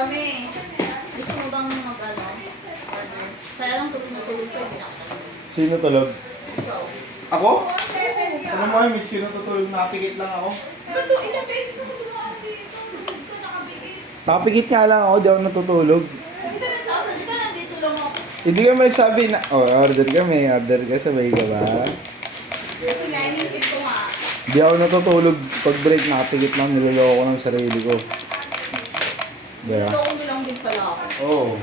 kami. Gusto mo bang mag-ano? Order? Kaya lang natulog ka, hindi na ako. Sino tulog? Ikaw. Ako? Ano mo, Mitch? Sino tutulog? Nakapikit lang ako. Bato, ilang beses ako tulungan dito. Dito nakabigit. Nakapikit nga lang ako, di ako natutulog. Hindi ka nagsasal, di ba nandito lang ako? Hindi ka magsabi na, order ka, sabay ka ba? Kasi nga, inisip ko nga. Di ako natutulog pag break, nakapikit lang, niloloko ko ng sarili ko. Diba? Niloko mo lang din pala ako. Oo.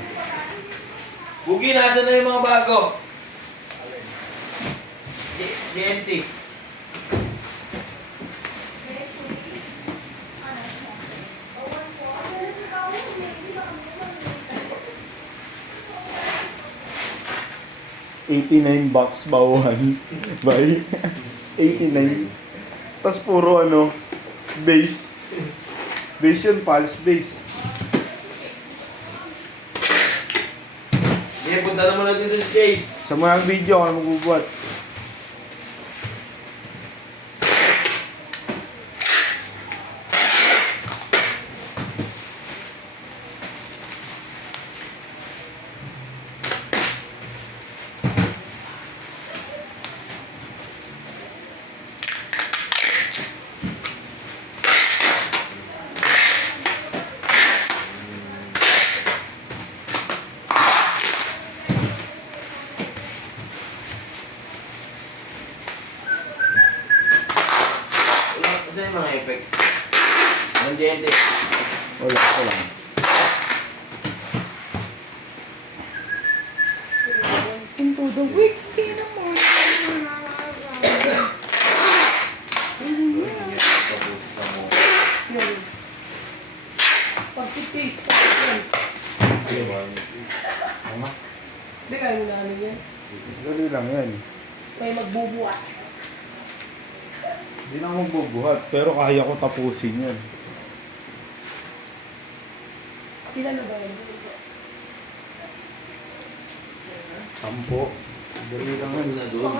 Bugi, nasa na yung mga bago? GNT. $89 bawal. Bye. 89. Tapos puro ano, base. Base yun, pulse base. Sige, punta naman natin sa Chase. Sa mga video, ako na magbubuhat. Wala kasi yung mga effects. Ang GNT. Wala. Into the week, naman. Tapos sa mo. Pag-taste pa yan. Ano? Hindi kaya nilalo yan. Dali lang yan. May magbubuhat. Hindi na ako magbubuhat, pero kaya ko tapusin yan. Ilan na ba yan? 10. Dali lang yan. Ano na doon?